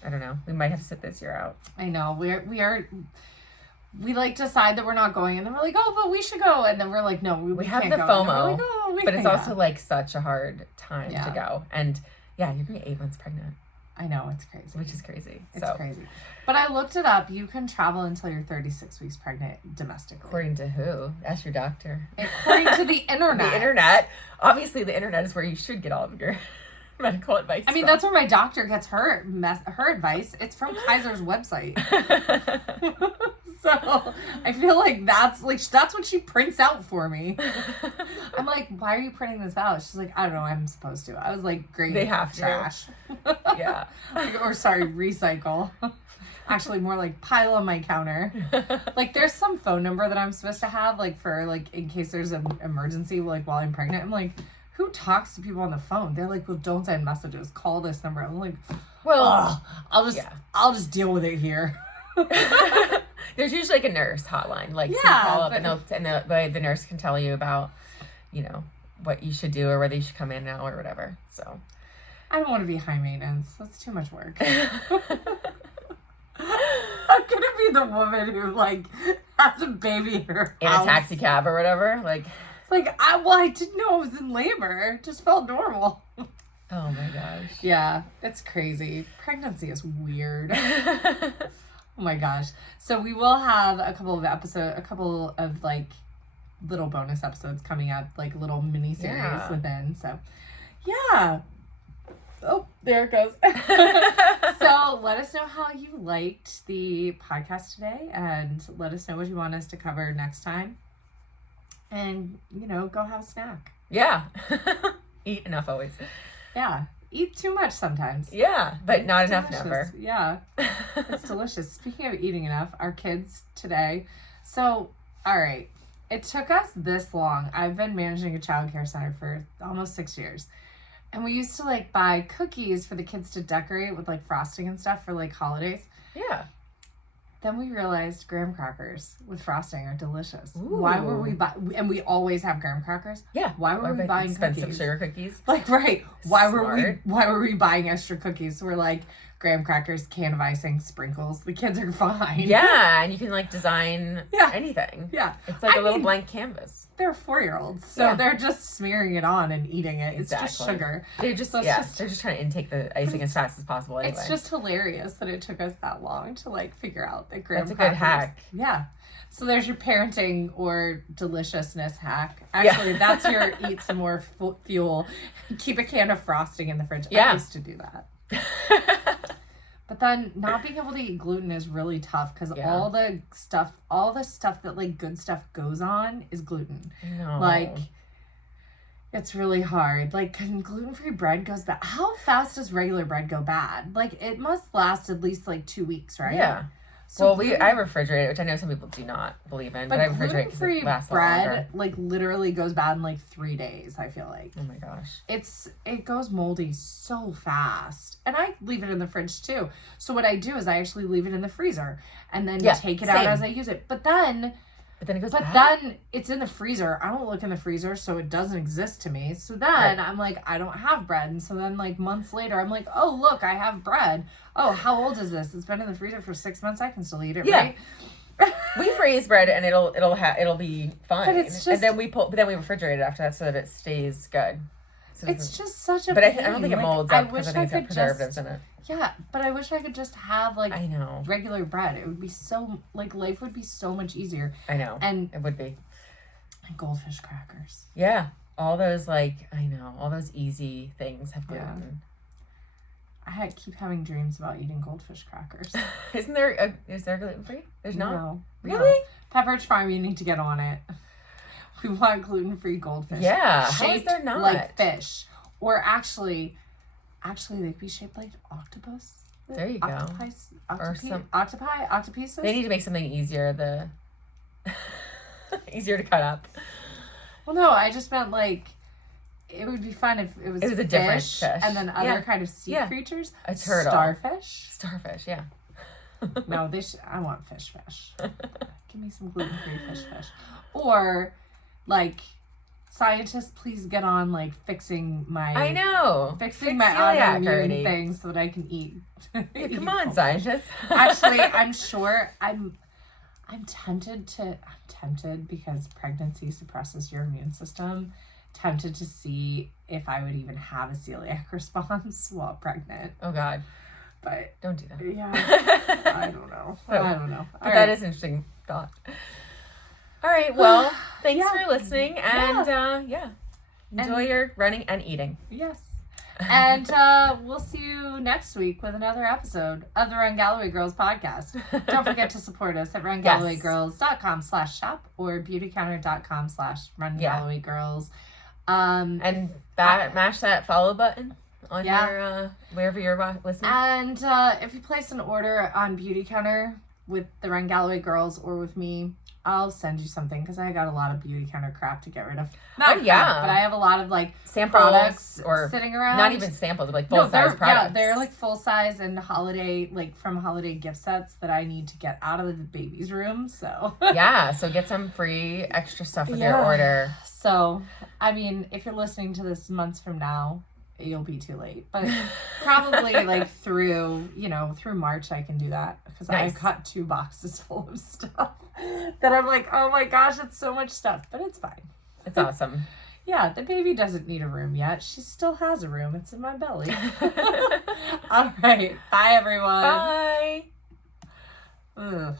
I don't know. We might have to sit this year out. I know. We like decide that we're not going, and then we're like, oh, but we should go, and then we're like, no, we have can't the go. FOMO, like, oh, but it's also like such a hard time to go, and yeah, you're gonna be 8 months pregnant. I know, it's crazy. Which is crazy. It's crazy. But I looked it up. You can travel until you're 36 weeks pregnant domestically. According to who? Ask your doctor. According to the internet. The internet. Obviously, the internet is where you should get all of your medical advice. I mean, that's where my doctor gets her advice. It's from Kaiser's website. So I feel like that's what she prints out for me. I'm like, why are you printing this out? She's like, I don't know, I'm supposed to. I was like, great. They have trash. Yeah. Or sorry, recycle. Actually, more like pile on my counter. Like, there's some phone number that I'm supposed to have, like, for, like, in case there's an emergency, like, while I'm pregnant. I'm like, who talks to people on the phone? They're like, well, don't send messages. Call this number. I'm like, well, I'll just deal with it here. There's usually like a nurse hotline, like, so you call up and the nurse can tell you about, you know, what you should do or whether you should come in now or whatever. So I don't want to be high maintenance. That's too much work. I'm gonna be the woman who, like, has a baby in her house. In a taxi cab or whatever. Like, it's like, I didn't know I was in labor. It just felt normal. Oh my gosh. Yeah, it's crazy. Pregnancy is weird. Oh my gosh. So we will have a couple of like little bonus episodes coming up, like little mini series within. So yeah. Oh, there it goes. So let us know how you liked the podcast today, and let us know what you want us to cover next time. And, you know, go have a snack. Yeah. Eat enough always. Yeah. Eat too much sometimes. Yeah, but not enough never. Yeah. It's delicious. Speaking of eating enough, our kids today. So, all right. it took us this long. I've been managing a childcare center for almost 6 years. And we used to like buy cookies for the kids to decorate with like frosting and stuff for like holidays. Yeah. Then we realized graham crackers with frosting are delicious. Ooh. Why were we and we always have graham crackers? Yeah. Why were we buying expensive cookies? Sugar cookies? Like, right. Why were we buying extra cookies? So we're like, graham crackers, can of icing, sprinkles. The kids are fine. Yeah, and you can like design anything. Yeah. It's like a little blank canvas. They're 4-year-olds, so they're just smearing it on and eating it. Exactly. It's just sugar. They're just they're just trying to intake the icing as fast as possible anyway. It's just hilarious that it took us that long to like figure out that graham That's a crackers. good hack. Yeah. So there's your parenting or deliciousness hack. Actually, that's your eat some more fuel. Keep a can of frosting in the fridge. I used to do that. But then not being able to eat gluten is really tough because all the stuff that like good stuff goes on is gluten. No. Like, it's really hard. Like, gluten-free bread goes bad. How fast does regular bread go bad? Like, it must last at least like 2 weeks, right? Yeah. So I refrigerate it, which I know some people do not believe in, but I refrigerate because it lasts bread like literally goes bad in like 3 days, I feel like. Oh my gosh. It goes moldy so fast. And I leave it in the fridge too. So what I do is I actually leave it in the freezer and then take it out as I use it. But then it goes bad? Then it's in the freezer. I don't look in the freezer, so it doesn't exist to me. So then I'm like, I don't have bread. And so then like months later, I'm like, oh, look, I have bread. Oh, how old is this? It's been in the freezer for 6 months. I can still eat it, right? We freeze bread and it'll be fine. But it's just, and then we refrigerate it after that so that it stays good. So it's just such a But I don't think it molds up because I think it's got preservatives in it. Yeah, but I wish I could just have like I know regular bread. It would be so like life would be so much easier. I know. And it would be. And goldfish crackers. Yeah. All those all those easy things have gluten. I keep having dreams about eating goldfish crackers. Is there gluten free? There's not. No. Really? No. Pepperidge Farm, you need to get on it. We want gluten free goldfish. Yeah. Shaped how is there not? Like fish. Or actually they'd be shaped like octopus. There you go. Octopuses. They need to make something easier easier to cut up. Well, no, I just meant like it would be fun if it was a different fish and then other kind of sea creatures. A turtle. Starfish. Yeah. No, I want fish. Give me some gluten-free fish. Or like scientists, please get on like fixing my autoimmune things so that I can eat. Come on, scientists. Actually, I'm sure I'm tempted because pregnancy suppresses your immune system. Tempted to see if I would even have a celiac response while pregnant. Oh God. But don't do that. Yeah. I don't know. But that is an interesting thought. All right. Well, thanks for listening and enjoy your running and eating. Yes. And we'll see you next week with another episode of the Run Galloway Girls podcast. Don't forget to support us at rungallowaygirls.com/shop or beautycounter.com/rungallowaygirls. And mash that follow button on your wherever you're listening. And if you place an order on Beauty Counter with the Run Galloway Girls or with me, I'll send you something because I got a lot of Beauty Counter crap to get rid of. But I have a lot of like samples products or sitting around. Not even samples, but like full size products. Yeah, they're like full size and holiday, like from holiday gift sets that I need to get out of the baby's room. So so get some free extra stuff with your order. So I mean, if you're listening to this months from now, you'll be too late. But probably like through March I can do that because I've got 2 boxes full of stuff that I'm like, oh my gosh, it's so much stuff, but it's fine. It's awesome. Yeah, the baby doesn't need a room yet. She still has a room. It's in my belly. All right. Bye, everyone. Bye. Ugh.